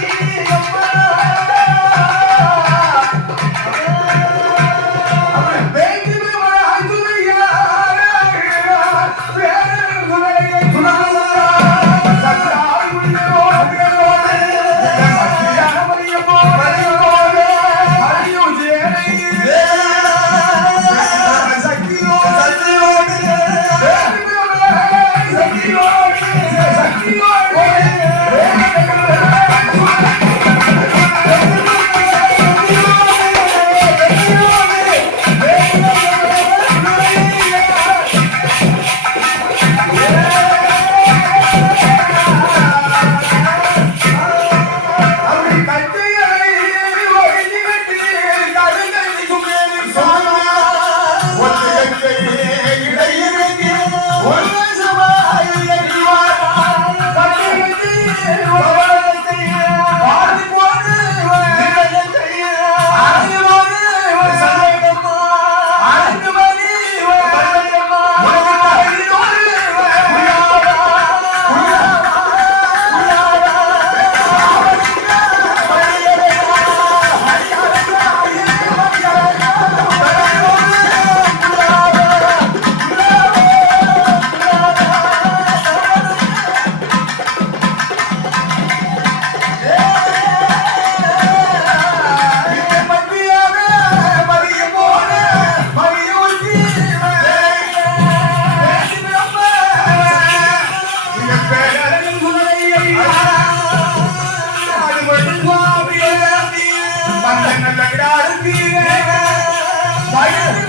Yeah. fighter?